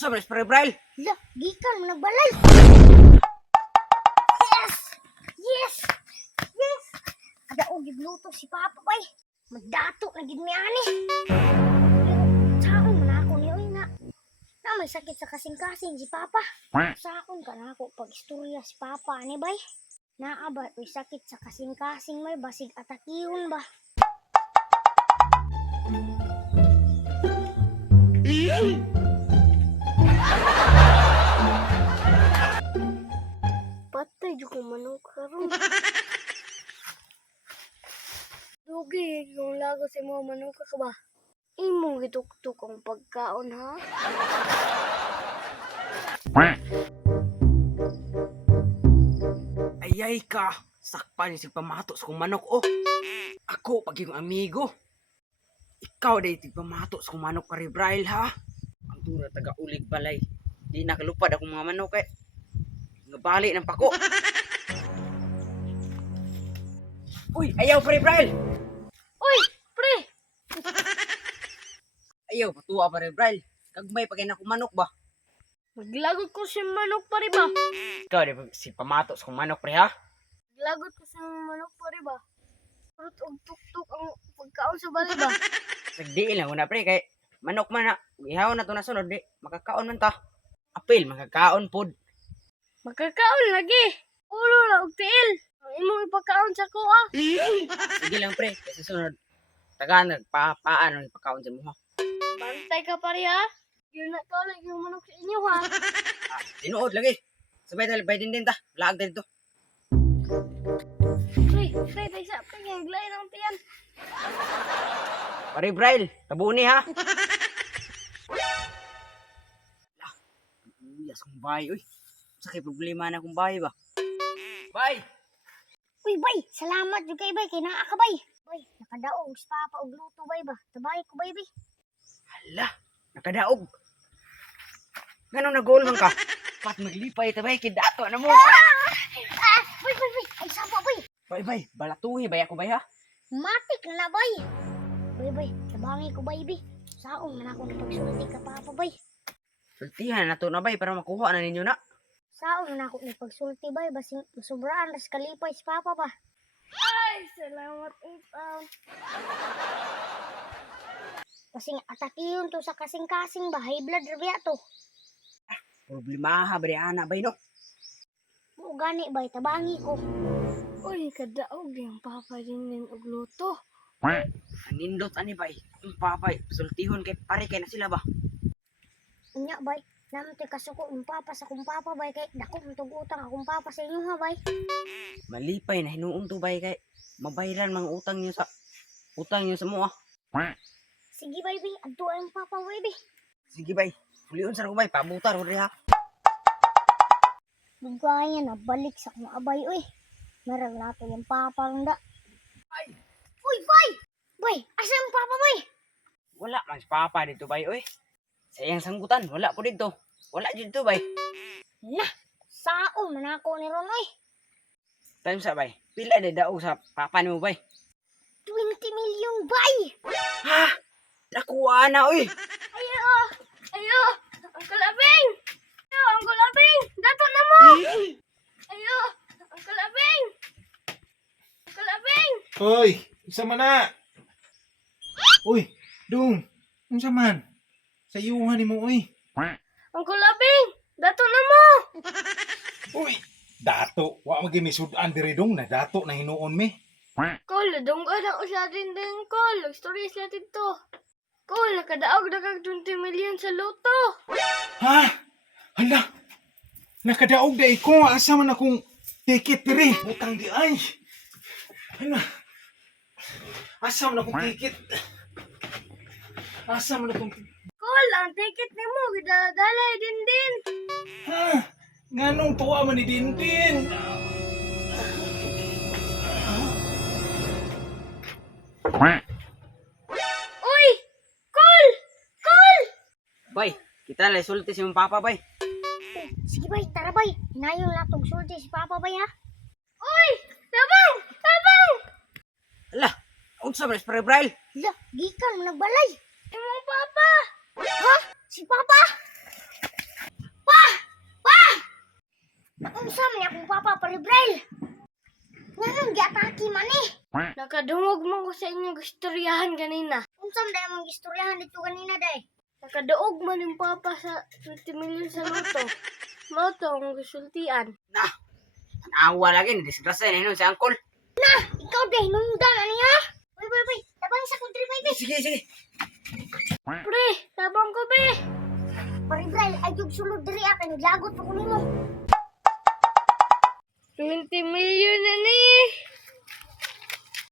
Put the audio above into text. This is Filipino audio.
unsa man Pare Braille? La, gikan mo nagbalay. Yes! Yes! Yes! Kada o gigluto si Papa bay. Magdato na gid mi ani. Saan man ako ni oy nga. Na may sakit sa kasing-kasing si Papa. Sakon ka na ako pag istorya si Papa ani bay. Naaba may sakit sa kasing-kasing may basig atakihon ba. Patay di ko manok karon. Dugi yung lago sa mga manok ka ba? Imong gituktok ang pagkaon ha? Ayay ka, sakpan si pamatos kong manok oh. Ako pag yung amigo. Ikaw day tigpamatos kong manok Pare Braille ha. Ang dura taga ulig balay. Di nakalupad akong mga manok eh. Nga bali ng pako. Uy, ayaw Pare Braille. Uy, pre! Ayaw, patuwa Pare Braille. Kagmay pag na kong manok ba? Maglagot ko si manok pa rin ba? Ikaw di si pamatos kong manok pre ha. Maglagot ko si manok pa rin ba? Purot og tuktok ang pagkaon sa bali ba? Nagdiin lang una pre kay manok man na. Ihaw na to na sunod di. Makakaon man ta. Apil, makakaon pod. Magkakaon lagi! Ulo na og tiil! Ang imong ipakaon sa ko ah! Sige lang pre, kasi sunod. Tagaan nagpapaan ang ipakaon sa mo ha. Bantay ka pa rin ha? Yun na kaulag yung manok sa inyo ha? Tinuod lagi. Sabay dahil bay din ta. Laag din to. Pre, tayo sa pagkaglay ng tiyan. Pare Braille, tabuni ha. Lah, uyas kong bahay uy. Sakit problema na kong bahay ba? Bay! Uy, bay! Salamat yung kay bay, kay naa ka bay! Bay, nakadaog si Papa og luto bay ba? Tabay ko bay bay. Hala, nakadaog. Ganong nag-goal man ka? Pat maglipay tabay kidato na mo. Bay! Ay sapa bay! Bay, balatuhi bay ako bay ha. Matik na bay! Bay, tabangi ko bay bay. Saong man ako napagsulti ka Papa bay. Sultihan na to na bay para makuha na ninyo na. Saong man ako napagsulti bay, basing sobraan ras kalipay si Papa ba. Ay, salamat ikaw. Kasing atakiyon to sa kasing-kasing ba, high blood rabia to. Problema ha bre ana bay no. Mo gani bay, tabangi ko. Uy, kadaog yung Papa din og luto. Nindot ani bay. Yung papay, sultihon kay pare kay na sila ba? Unya bay, naman te kasuko ng Papa sa kong Papa bay, kay dako mong utang akong Papa sa inyo ha bay. Malipay na hinuon to bay kay mabayaran mga utang niyo sa mo ah. Sige bay bay, adto ang Papa bay bay. Sige bay, pulion sa ko bay, pabutar ko ha. Bugaya na balik sa kong abay uy. Meron nato yung Papa ronda. Ay, Uy bay! Bay, asa ang Papa bay? wala man si papa dito bay oy. Sa iyang sanggutan, wala po dito. Wala dito bay. Lah, sao man ako ni Ron uy. Time sa bay. Pila de daog sa papa nimo bay. 20 million bay! Ha? Nakuha na oy. Ayo! Uncle Abing! Ayo, Uncle Abing! Dato na mo! Ayo! Uncle Abing! Uncle Abing! Hoy, isa man na. Uy, Dong, unsa man? Sayuhan nimo uy. Uncle Abing! Dato na mo! Uy, dato, wa magimisudan diri dong na dato na hinuon mi. Kol, dunggan ang usa din din, Kol. Story sila dito. Kol, nakadaog na kag 20 million sa loto. Ha? Hala. Nakadaog day ko asa man akong ticket diri. Utang di ay. Hala. Asa man akong ticket? Asa man akong Kol, ang ticket ni mo, gidala-dalay din din. Ha? Nganong tuwa man ni Dintin? Uy! Kol! Kol! Bay, kita lang sulti si mong papa bay. Sige bay, tara bay. Hinayon natong sulti si Papa bay ha. Uy! Tabang! Tabang! Ala, unsa man Pare Braille? Lah, gikan mo nagbalay. Imong papa! Ha? Si Papa? Unsa man akong papa Paribrail? Nganong giatake man eh? Nakadungog man ko sa inyong istoryahan kanina. Unsa man dai mong istoryahan dito kanina day? Nakaduog man yung papa sa 20 million sa loto. Mao to ang gisultian. Na, tanawa lagi, disgrasya na yun si Uncle. Na, ikaw day nungdan ani ha? Uy, tabang sa kudri bay. Sige, sige. Pre, tabang ko be. Paribrail ay jug sulod diri kay naglagot pa ko nimo. 20 million na ni.